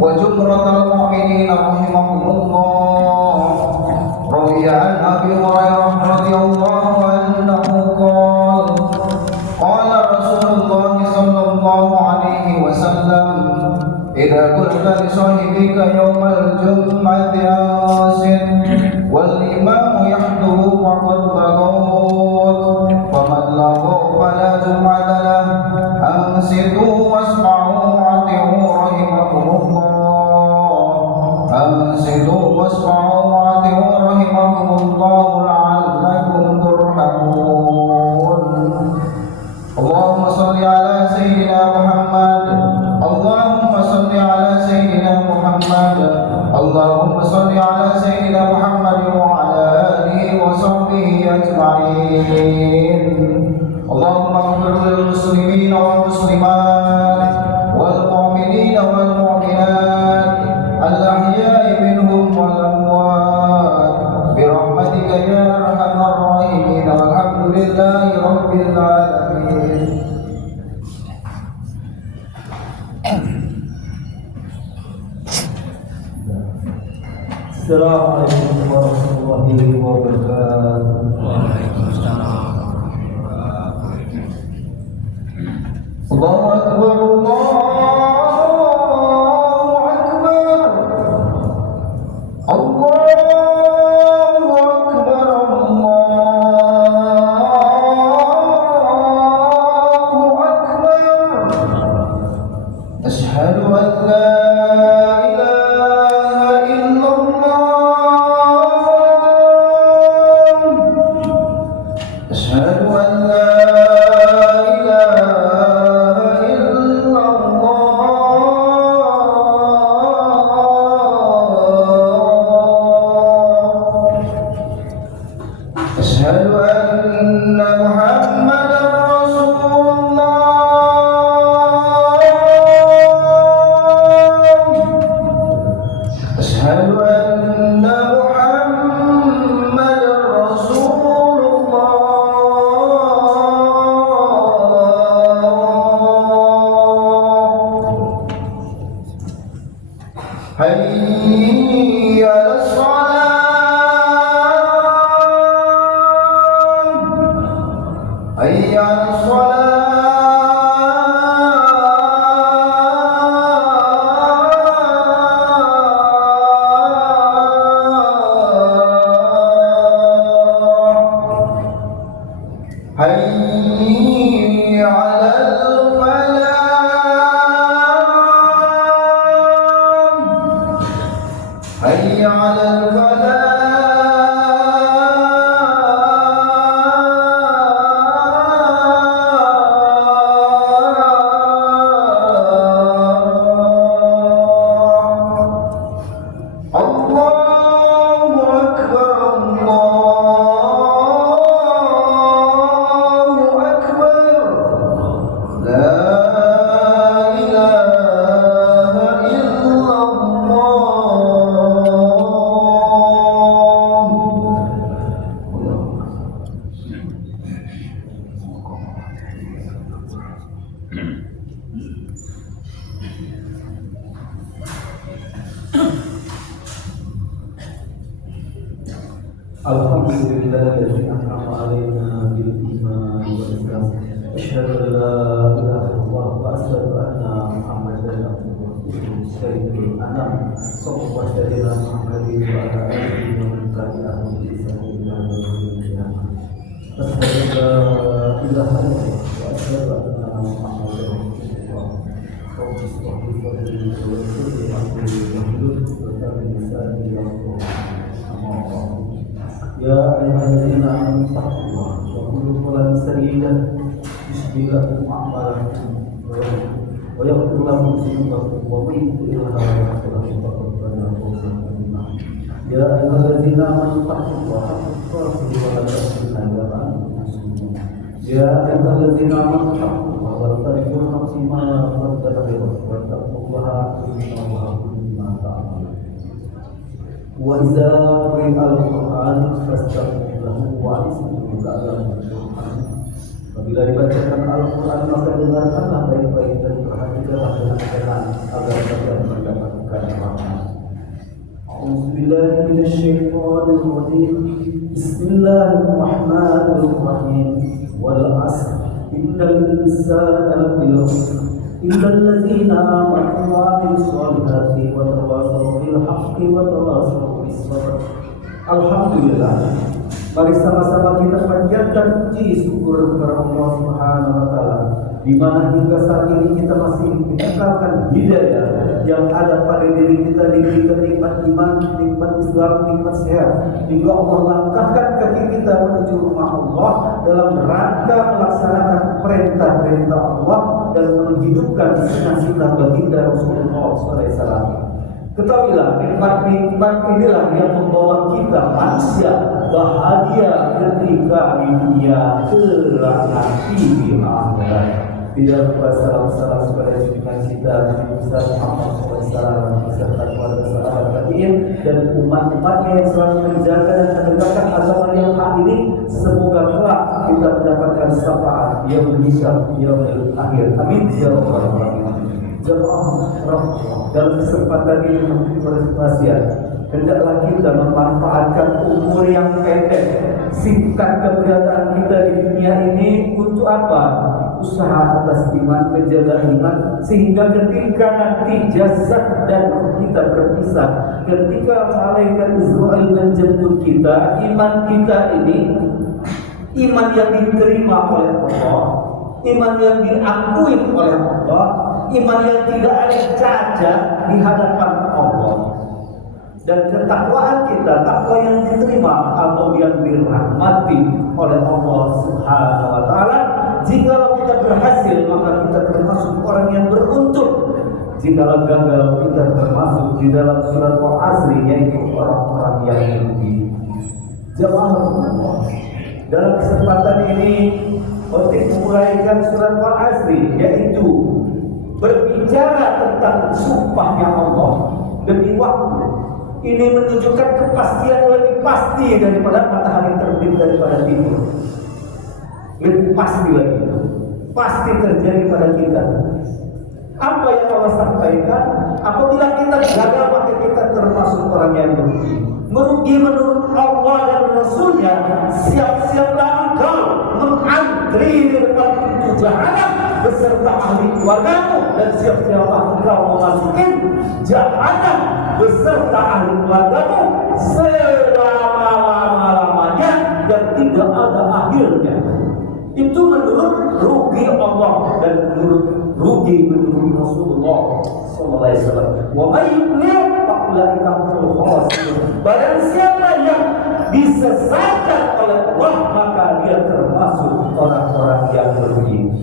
وجمرة المؤمنين رحمهم الله. روي عن أبي هريرة رضي الله عنه قال قال رسول الله صلى الله عليه وسلم: إذا قلت لصاحبك يوم الجمعة أنصت والإمام يحضر فقد بغوت، فمن لغوا فلا جمعة له. أنصتوا واسمعوا وأطيعوا رحمكم الله. أنصتوا واسمعوا وأطيعوا رحمكم الله لعلكم ترحمون. اللهم صل على سيدنا محمد. اللهم صل على سيدنا محمد. اللهم صل على سيدنا محمد وعلى آله وصحبه أجمعين. اللهم اغفر للمسلمين والمسلمات والمؤمنين والمؤمنات الأحياء منهم والأموات برحمتك يا أرحم الراحمين، والحمد لله رب العالمين. Assalamualaikum warahmatullahi wabarakatuh. Waalaikumsalam. Allahu Akbar, Allahu Akbar, Allahu Akbar, Allahu Akbar. Asyhadu an la ilaha illallah. Asyhadu an la أشهد أن محمدا رسول الله. أشهد أن محمدا رسول الله. حي على الصلاة. حي على الصلاة. حي على الفلاح. حي على الفلاح. Alhamdulillahilladzi an'ama 'alaina bil iman wal islam. Asyhadu an la ilaha illallah wa asyhadu anna Muhammadan abduhu wa rasuluhu sayyidul anam. Sallallahu alaihi wa sallam wa ala alihi wa man tabi'ahum bi ihsan ila yaumil qiyamah. Asyhadu an la ilaha illallah wa asyhadu anna Muhammadan rasulullah. Sallallahu alaihi wa sallam. Ya ayyuhalladzina amanu taqullaha wa qulu qawlan sadida yuslihu lakum a'malakum wa yaghfir lakum dhunubakum wa may yuti' Allaha wa rasulahu faqad faza fawzan 'azima. Ya ayyuhalladzina amanu taqullaha haqqa tuqatih wa la tamutunna illa wa antum muslimun. Ya ayyuhalladzina amanu taqullaha wa la tanzur nafsun ma qaddamat lighad wa taqullaha innallaha bima ta'malun. Wa idza quri'al Qur'an fastaghfiru lahu wa isbiru la'allakum turhamun. Apabila dibacakan Al-Quran maka dengarkanlah baik-baik dan perhatikanlah dengan tenang agar kalian mendapatkan rahmat. A'udzubillahi minasyaitonir rajim. Bismillahirrahmanirrahim. Wal 'asr innal insana lafi khusr illa allazina amanu wa 'amilus solihati wa tawassaw bil haqqi wa tawassaw bis sabr. Alhamdulillah. Mari sama-sama kita panjatkan puji syukur kepada Allah Subhanahu wa taala, di mana hingga saat ini kita masih diberikan hidayah yang ada pada diri kita, diberikan nikmat iman, nikmat Islam, nikmat sehat, hingga Allah langkahkan kaki kita menuju rumah Allah dalam rangka melaksanakan perintah-perintah Allah dan menghidupkan sunnah-sunnah baginda Rasulullah SAW. Ketahuilah, nikmat-nikmat inilah yang membawa kita manusia bahagia ketika di dunia kelak nanti di akhirat. Tidak lupa salam-salam kepada junjungan kita Nabi Muhammad SAW beserta keluarga sahabat tabi'in dan umat-umatnya yang selalu menjaga dan menegakkan agama yang hak ini. Semoga kelak kita mendapatkan syafaat yang berhisab yang akhir. Amin ya rabbal alamin. Dalam kesempatan ini berwasiat, hendaklah kita memanfaatkan umur yang pendek, singkat keberadaan kita di dunia ini untuk apa? Usaha atas iman, menjaga iman, sehingga ketika nanti jasad dan roh kita berpisah, ketika malaikat Israel menjemput kita, iman kita ini iman yang diterima oleh Allah, iman yang diakui oleh Allah, iman yang tidak ada cacat di hadapan Allah, dan ketakwaan kita, takwa yang diterima atau yang dirahmati oleh Allah Subhanahu wa taala. Jika kita berhasil, maka kita termasuk orang yang beruntung. Jika gagal, kita termasuk di dalam surat Al-Asr, yaitu orang-orang yang rugi. Jamaah, dalam kesempatan ini untuk menguraikan surat Al-Asr, yaitu berbicara tentang sumpahnya Allah demi waktu. Ini menunjukkan kepastian lebih pasti daripada matahari terbit daripada timur. Lebih pasti lagi, pasti terjadi pada kita. Apa yang Allah sampaikan, apabila kita gagal maka kita termasuk orang yang merugi. Merugi menurut Allah dan Rasulnya. Siap-siaplah engkau mengantri di depan pintu jahanam beserta ahli keluargamu, dan siap-siaplah engkau memasuki jahanam beserta ahli keluargamu selama-lamanya dan tidak ada akhirnya. Itu menurut rugi Allah dan menurut rugi menurut Rasulullah SAW. Wa may yudlil fa'ulaika humul khasirun. Barang siapa yang disesatkan oleh Allah, maka dia termasuk orang-orang yang merugi.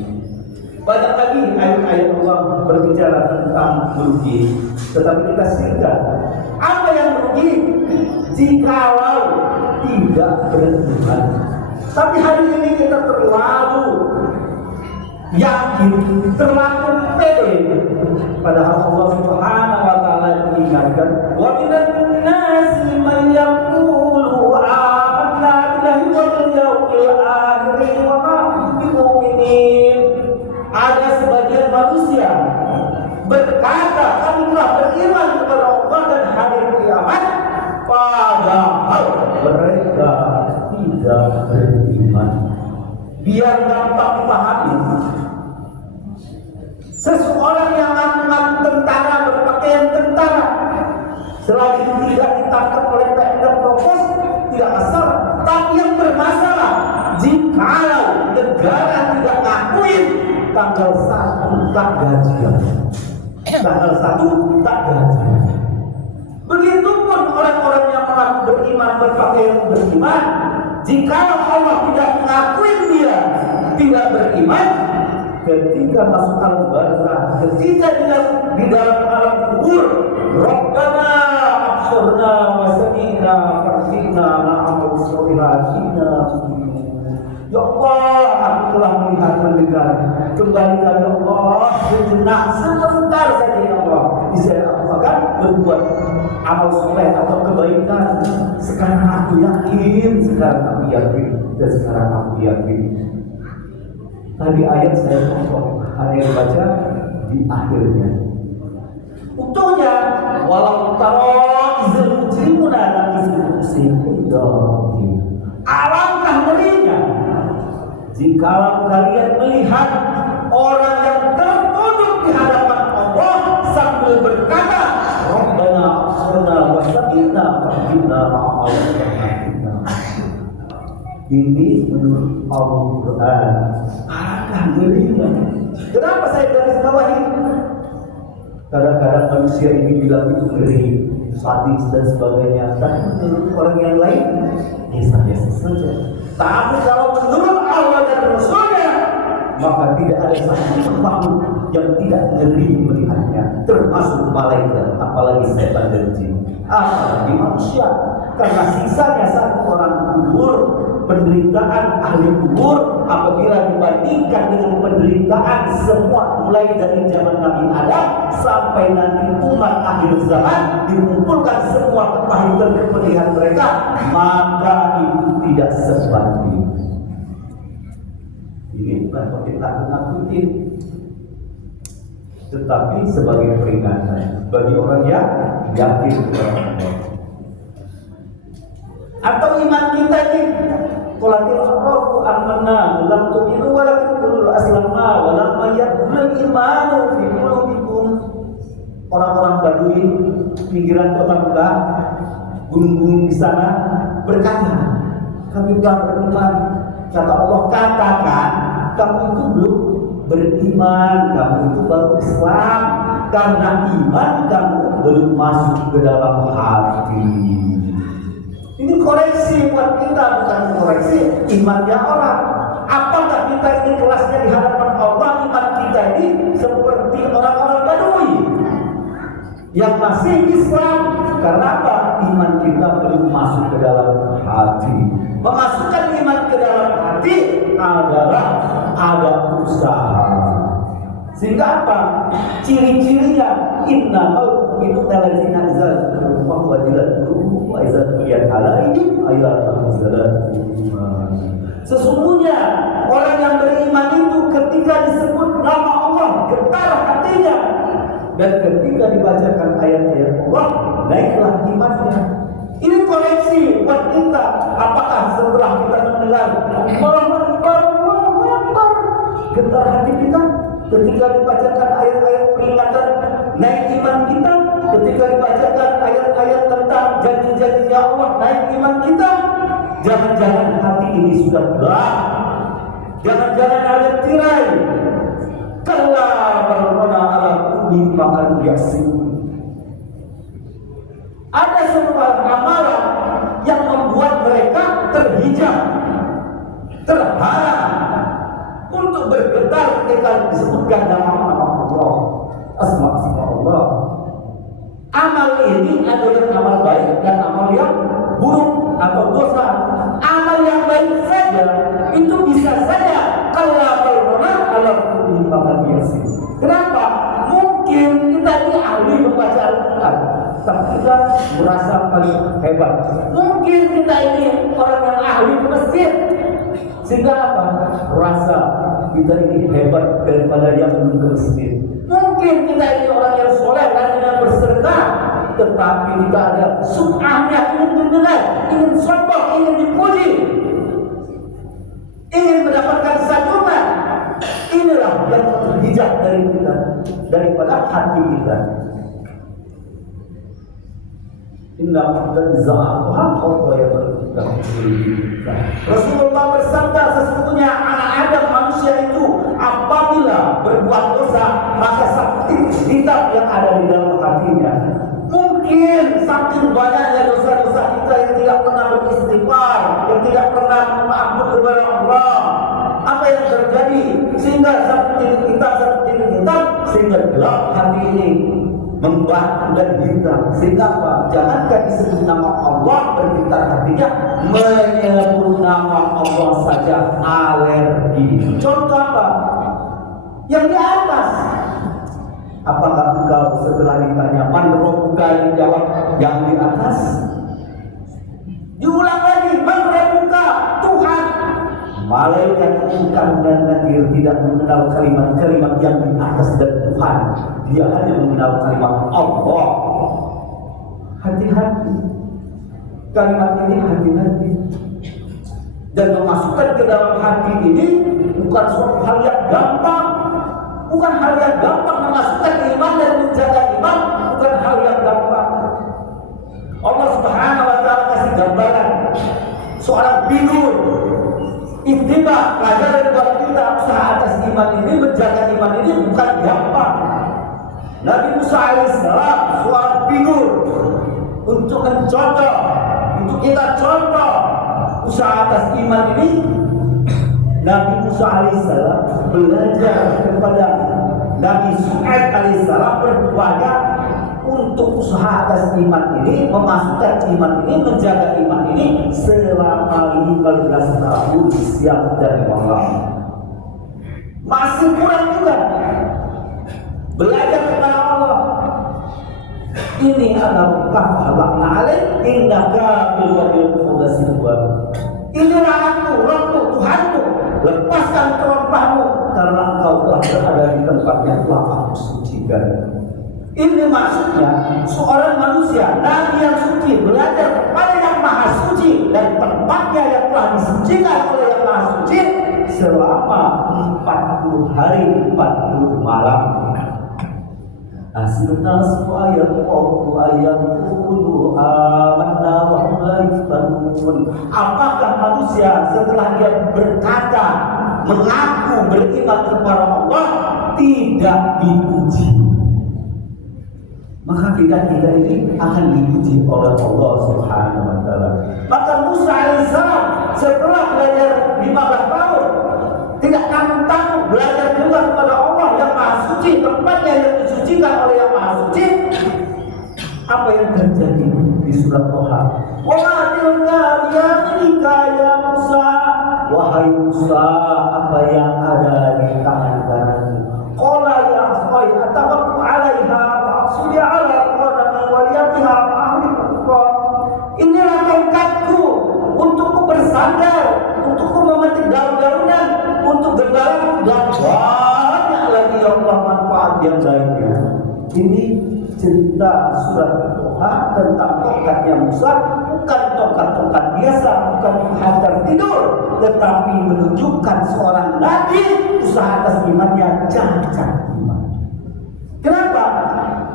Banyak lagi ayat-ayat Allah berbicara tentang merugi, tetapi kita singkat. Apa yang merugi? Jikalau tidak beriman. Tapi hari ini kita terlalu yakin, terlalu pede. Padahal Allah Subhanahu wa taala mengingatkan, wa minan nasi man yaqulu amanna billahi wal yawmil akhir wa ma hum bimu'minin. Ada sebagian manusia berkata, kami telah beriman kepada Allah dan hari kiamat, padahal mereka tidak beriman. Biar gampang dipahami, seseorang yang ngaku tentara, berpakaian tentara, selagi tidak ditangkap oleh Pemda Provos tidak masalah. Tapi yang bermasalah jikalau negara tidak ngakuin tanggal 1 tak gajian, tanggal 1 tak gajian. Begitupun orang-orang yang mengaku beriman, berpakaian beriman, jika Allah tidak mengakuin dia tidak beriman, ketika masuk alam barzakh, ketika di dalam alam kubur, Rabbana absurna wa sami'na farjina na'amal sholihatina. Ya Allah, aku telah melihat mendengar, kembalikan ya Allah sejenak, sebentar saja ya Allah, bisa aku akan berbuat amal soleh atau kebaikan. Sekarang aku yakin, dan sekarang aku yakin. Tadi ayat saya hanya baca, di akhirnya. Untungnya walau taro izul mujrimuna nakisul muslim. Alangkah ngerinya jikalau kalian melihat orang yang tertunduk di hadapan Allah sambil berkata, Rabbana absirna wa sami'na farjina ma'amal rahmatina. Ini menurut Al-Quran. Alangkah ngerinya. Kenapa saya garis bawahi? Kadang-kadang manusia ini bilang itu ngeri, sadis dan sebagainya. Tapi menurut orang yang lain biasa-biasa saja. Tapi kalau menurut Allah dan Rasulnya, maka tidak ada satu makhluk yang tidak ngeri melihatnya, termasuk malaikat, apalagi setan dan jin, apalagi manusia. Karena sisanya satu orang kubur, penderitaan ahli kubur apabila dibandingkan dengan penderitaan semua mulai dari zaman Nabi Adam sampai nanti umat akhir zaman dikumpulkan semua kepahitan kepedihan mereka, maka itu tidak sebanding. Ini bukan pakai takut-takutin, tetapi sebagai peringatan bagi orang yang yakin kepada Allah. Atau iman kita ini qalatil a'rafu amanna lam tu'minu walakin qulu aslamna wa lam yadkhulul imanu fi qulubikum. Orang-orang Badui pinggiran kota Mekah, gunung-gunung di sana berkata, kami telah beriman. Kata Allah, katakan kamu itu belum beriman, kamu itu baru Islam, karena iman kamu belum masuk ke dalam hati. Ini koreksi buat kita, bukan koreksi imannya orang. Apakah kita ini kelasnya di hadapan Allah, iman kita ini seperti orang-orang Badui yang masih Islam? Karena apa? Iman kita belum masuk ke dalam hati. Memasukkan iman ke dalam hati adalah ada usaha. Sehingga apa? Ciri-cirinya innamal mu'minuna alladzina idza dzukira wajilat qulubuhum wa idza tuliyat 'alaihim ayatun zadatuhum iman. Sesungguhnya orang yang beriman itu ketika disebut nama Allah getar hatinya, dan ketika dibacakan ayat-ayat Allah naiklah imannya. Ini koreksi buat kita. Apakah setelah kita mendengar getar hati kita? Ketika dibacakan ayat-ayat peringatan naik iman kita, ketika dibacakan ayat-ayat tentang janji-janjinya Allah naik iman kita. Jangan-jangan hati ini sudah gelap, jangan-jangan ada tirai. Kalla balrona ala qulubihim ma kanu yaksibun. Ada sebuah amalan yang membuat mereka terhijab, terhalang untuk bergetar ketika disebutkan nama Allah, asma Allah. Amal ini ada yang amal baik dan amal yang buruk atau dosa. Amal yang baik saja itu bisa saja kalau balrona ala qulubihim ma kanu yaksibun. Kenapa? Mungkin kita ini ahli membaca Al-Quran, tapi kita merasa paling hebat. Mungkin kita ini orang yang ahli ke masjid, sehingga apa? Rasa kita ini hebat daripada yang belum ke masjid. Mungkin kita ini orang yang soleh dan yang bersedekah, tetapi kita ada sum'ahnya, ingin didengar, ingin sombong, ingin dipuji, ingin mendapatkan sanjungan. Inilah yang terhijab dari kita, daripada hati kita. Inna muhdan za'aha Allah ya berkata. Rasulullah bersabda, sesungguhnya anak Adam manusia itu apabila berbuat dosa, maka seperti hitam yang ada di dalam hatinya. Mungkin saking banyaknya dosa-dosa kita yang tidak pernah beristighfar, yang tidak pernah mengampun kepada Allah, apa yang terjadi sehingga seperti hitam, sehingga gelap hati ini, membatu dan hitam. Sehingga apa? Jangankan disebut nama Allah bergetar hatinya, menyebut nama Allah saja alergi. Contoh apa? Yang di atas. Apakah engkau setelah ditanya man rabbuka jawab yang di atas? Diulang lagi, man rabbuka, Tuhan. Malaikat munkar dan nakir tidak mengenal kalimat-kalimat yang di atas dari Tuhan. Dia hanya mengenal kalimat Allah. Hati-hati. Kalimat ini hati-hati. Dan memasukkan ke dalam hati ini bukan suatu hal yang gampang. Bukan hal yang gampang memasukkan iman dan menjaga iman. Bukan hal yang gampang. Allah Subhanahu wa Ta'ala kasih gambaran seorang figur. Ittiba, pelajaran buat kita usaha atas iman ini, menjaga iman ini bukan gampang. Nabi Musa alaihissalam seorang figur untuk mencontoh, untuk kita contoh usaha atas iman ini. Nabi Musa alaihissalam belajar kepada Nabi Shu'aib alaihissalam bertuanya untuk usaha atas iman ini, memasukkan iman ini, menjaga iman ini selama 15 tahun siang dan malam. Masih kurang juga belajar kepada Allah. Ini adalah kafalakna alaih innaka bil mudasil buat. Inilah aku, Rabbku, Tuhanku, lepaskan kelompokmu karena engkau telah berada di tempat yang telah aku sucikan. Ini maksudnya seorang manusia, nabi yang suci, belajar kepada yang maha suci dan tempatnya yang telah disucikan oleh yang maha suci selama 40 hari 40 malam. Asirna supaya ayat qulu amanna wa hum la yaftanun. Apakah manusia setelah dia berkata mengaku beriman kepada Allah tidak dipuji? Maka kita ini akan dipuji oleh Allah Subhanahu wa Ta'ala. Maka Musa alaihissalam setelah belajar 15 tahun tidak tanggung-tanggung belajar juga kepada Allah yang maha suci, tempatnya yang disucikan oleh yang maha suci. Apa yang terjadi di surat Toha? Wa ma tilka biyaminika ya Musa. Wahai Musa, apa yang ada di tangan kananmu? Qala ya asai atawakkau 'alaiha fa'sudi 'ala qadami wa liyatiha ma'ahliku qur'an. Inilah tongkatku untukku bersandar, untukku memetik daun-daunan, untuk gembalaku dan banyak lagi yang manfaat yang lainnya. Ini cerita surat Toha tentang tongkatnya Musa, bukan tongkat-tongkat biasa, bukan hantar tidur, tetapi menunjukkan seorang nabi usaha atas imannya cacat iman. Kenapa?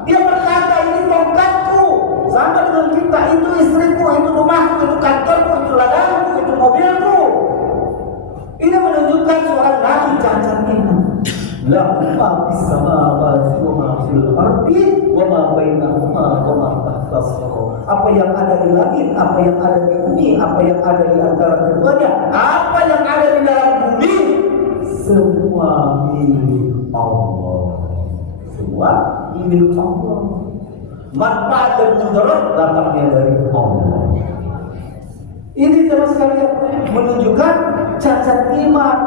Dia berkata ini tongkatku, sama dengan kita, itu istriku, itu rumahku, itu kantorku, itu ladangku, itu mobilku. Ini menunjukkan seorang nabi cacat iman. Lahu ma fis samawati wa ma fil ardi wa ma bainahuma wa ma tahtas. Apa yang ada di langit, apa yang ada di bumi, apa yang ada di antara keduanya, apa yang ada di dalam bumi, semua milik Allah. Semua milik Allah. Manfaat dan mudarat datangnya dari Allah. Ini terus sekalian menunjukkan cacat iman.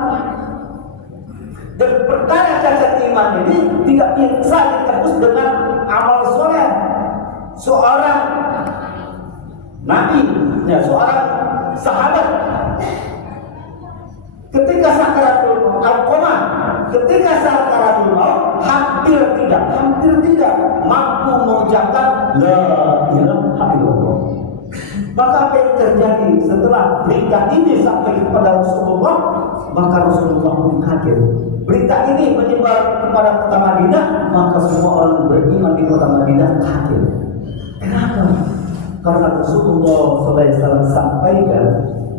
Dan perkara cacat iman ini tidak bisa ditebus dengan amal soleh. Seorang nabi, ya, seorang sahabat ketika sakaratul maut, ketika sakaratul maut hampir tidak mampu mengucapkan la ilaha illallah. Maka apa yang terjadi setelah berita ini sampai kepada Rasulullah? Maka Rasulullah pun kaget. Berita ini menyebar kepada kota Madinah, maka semua orang beriman di kota Madinah kaget. Kenapa? Karena Rasulullah SAW sampaikan,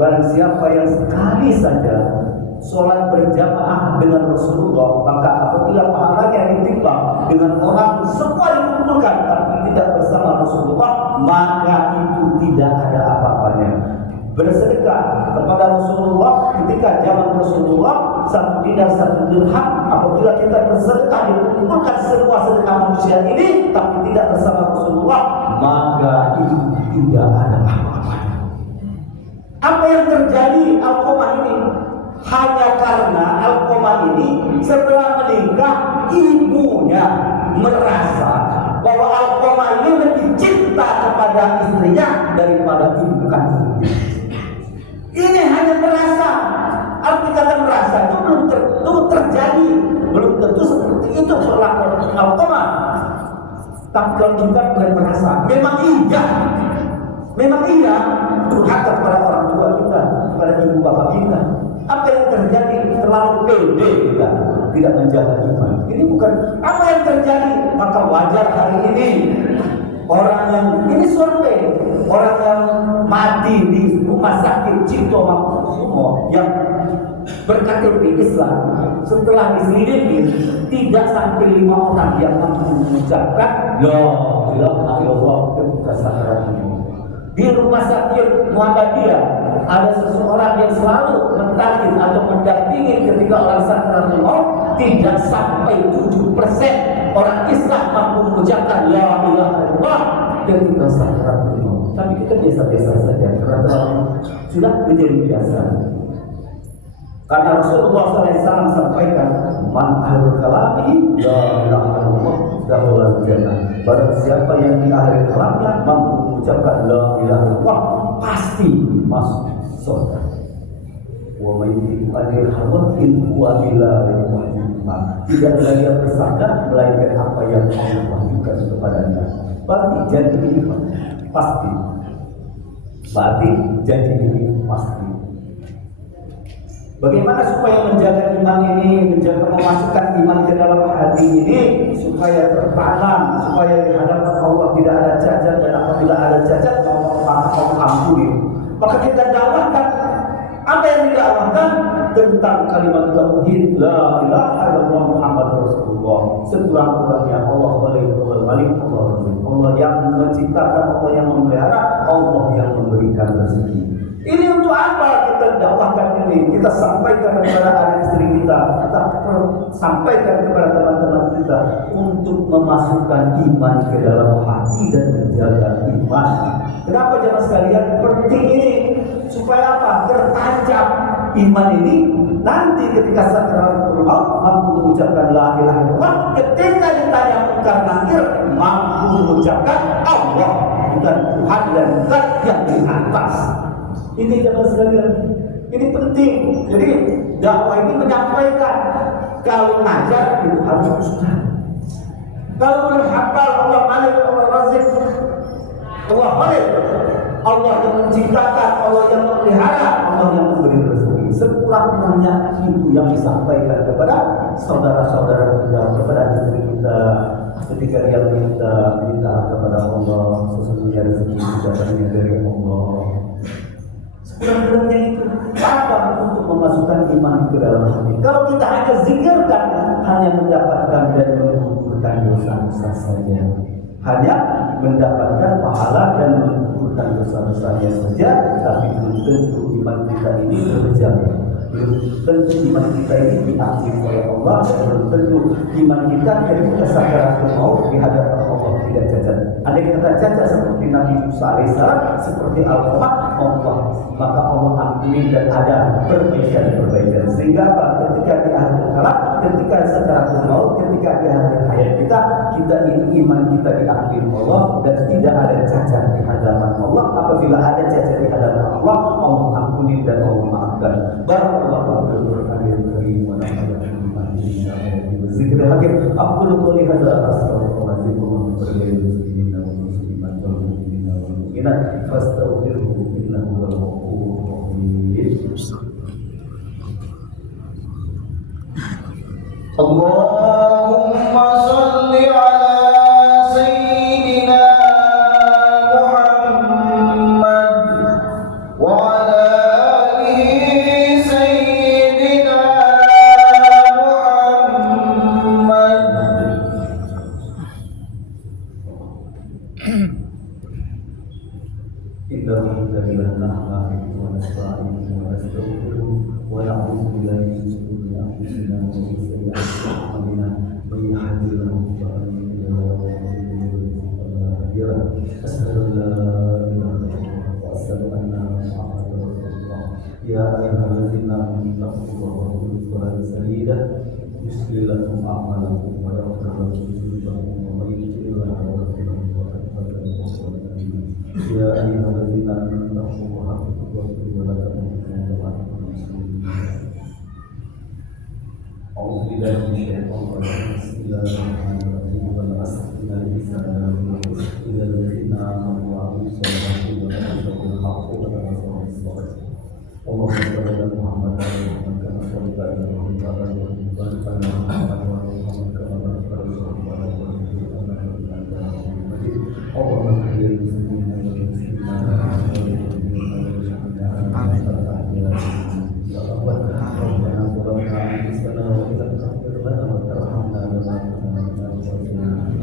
barang siapa yang sekali saja sholat berjamaah dengan Rasulullah, maka apabila pahalanya ditimbang dengan orang semua dikumpulkan tapi tidak bersama Rasulullah, maka itu tidak ada apa-apanya. Bersedekah kepada Rasulullah ketika zaman Rasulullah 1 dinar 1 dirham, apabila kita bersedekah dikumpulkan semua sedekah manusia ini tapi tidak bersama Rasulullah, maka itu tidak ada apa-apanya. Apa yang terjadi Alqamah ini? Hanya karena Alqamah ini setelah menikah ibunya merasa bahwa Alqamah ini lebih cinta kepada istrinya daripada ibu kandungnya. Ini hanya merasa. belum tentu terjadi, belum tentu seperti itu perlakuan al-qamar. Tapi kalau kita mulai merasa memang iya durhaka kepada orang tua kita, kepada ibu bapak kita, apa yang terjadi terlalu pede kita, tidak menjaga iman. Ini bukan apa yang terjadi, maka wajar hari ini orang yang ini survei, orang yang mati di rumah sakit Cipto Mangunkusumo yang berKTP Islam, setelah diselidiki tidak sampai 5 orang yang mampu mengucapkan la ilaha illallah ketika sakaratul maut. Di rumah sakit Muhammadiyah ada seseorang yang selalu mentakdir atau mendampingi ketika orang sakaratul maut, tidak sampai 7% orang Islam mampu mengucapkan la ilaha illallah ketika sakaratul maut. Tapi kita biasa-biasa saja karena sudah menjadi biasa. Karena Rasulullah SAW sampaikan, man akhir kalami la ilaha illallah dakhala jannah. Barang siapa yang di akhir kalamnya mampu mengucapkan la ilaha illallah pasti masuk surga. Wa may yu'adil hawa in huwa illa wahyuha. Tidak dia bersabda melainkan apa yang Allah wahyukan kepadanya. Berarti janji ini pasti. Berarti janji ini pasti. Bagaimana supaya menjaga iman ini, menjaga memasukkan iman ke dalam hati ini supaya tertanam, supaya di hadapan Allah tidak ada cacat, dan apabila ada cacat maka Allah ampuni. Maka kita dakwahkan apa yang didakwahkan tentang kalimat tauhid la ilaha illallah Muhammad Rasulullah. Sekurang-kurangnya Allah Malik, Allah yang menciptakan, Allah yang memelihara, Allah yang memberikan rezeki. Ini untuk apa kita dakwahkan ini? Kita sampaikan kepada anak istri kita sampaikan kepada teman-teman kita untuk memasukkan iman ke dalam hati dan menjaga iman. Kenapa jemaah sekalian penting ini? Supaya apa? Tertancap iman ini nanti ketika sakaratul maut mampu mengucapkan la ilaha illallah. Ketika ditanya munkar nakir mampu mengucapkan Allah bukan Tuhan dan bukan yang di atas. Ini jemaah sekalian, ini penting. Jadi dakwah ini menyampaikan, kalau ngajar itu harus ustaz. Kalau menghafal Allah Malik, Allah Razik, Allah Malik, Allah yang menciptakan, Allah yang memelihara, Allah yang memberi rezeki. Sekurang-kurangnya itu yang disampaikan kepada saudara-saudara kita, kepada istri kita, ketika dia minta kepada Allah, sesungguhnya rezeki datangnya dari Allah. Sebenarnya itu apa untuk memasukkan iman ke dalam hati. Kalau kita hanya zikirkan, hanya mendapatkan dan mengumpulkan dosa-dosa saja, hanya mendapatkan pahala dan mengumpulkan dosa-dosanya saja, tapi belum tentu iman kita ini terjaga. Belum tentu iman kita ini diampuni oleh Allah, dan belum tentu iman kita ketika sakaratul maut di hadapan Allah tidak cacat. Andai kata cacat seperti Nabi Musa alaihissalam, seperti Al-Qamar, Allah maka Allah ampuni dan ada perbaikan. Sehingga ketika di akhir kalam, ketika sakaratul maut, ketika di akhir hayat kita ini iman kita diampuni Allah dan tidak ada cacat di hadapan Allah. Apabila ada cacat di hadapan Allah, Allah ampuni dan Allah maafkan. Barakallahu fiikum wa nafa'ana aqulu qawli hadza astaghfirullahaladzim wa atubu ilaih. Fastaghfiruhu innahu huwal ghafurur rahim. Allahumma shalli ala sayyidina Muhammad wa ala alihi sayyidina Muhammad. Inna hamdalillah nahmaduhu wa nasta'inuhu wa nastaghfiruh wa na'udzu billahi min shururi anfusina wa min sayyi'ati a'malina. Man yahdihillahu fala mudilla lahu wa man yudlil fala hadiya lahu. Asyhadu an la ilaha illallah wa asyhadu anna Muhammadar Rasulullah. Ya ayyuhalladzina amanu taqullaha wa qulu qawlan sadida yuslih lakum a'malakum wa yaghfir lakum dhunubakum wa may yuti'illaha wa rasulahu faqad faza fawzan 'azima. Ya ayyuhalladzina amanu taqullaha haqqa tuqatih wa la tamutunna illa wa antum muslimun. أعوذ بالله من الشيطان الرجيم بسم الله الرحمن الرحيم والعصر إن الإنسان لفي خسر إلا الذين آمنوا وعملوا الصالحات وتواصوا بالحق وتواصوا بالصبر اللهم صل على محمد وعلى آل محمد كما صليت على إبراهيم وعلى آل إبراهيم وبارك على محمد وعلى آل محمد كما باركت على إبراهيم وعلى آل إبراهيم إنك حميد مجيد اللهم اغفر للمسلمين والمسلمات يا رب ربنا ظلمنا أنفسنا وإن لم تغفر لنا وترحمنا لنكونن من الخاسرين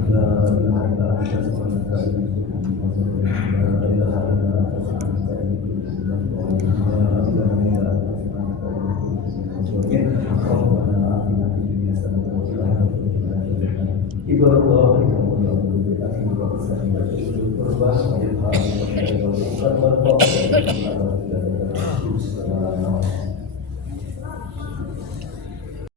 لا إله إلا أنت سبحانك إني كنت من الظالمين لا إله إلا أنت سبحانك إني كنت من الظالمين لا إله إلا أنت سبحانك إني كنت من الظالمين ربنا آتنا في الدنيا حسنة وفي الآخرة حسنة عباد الله إنه يأمر بالعدل والإحسان وإيتاء ذي القربى وينهى عن المنكر والبغي والعدل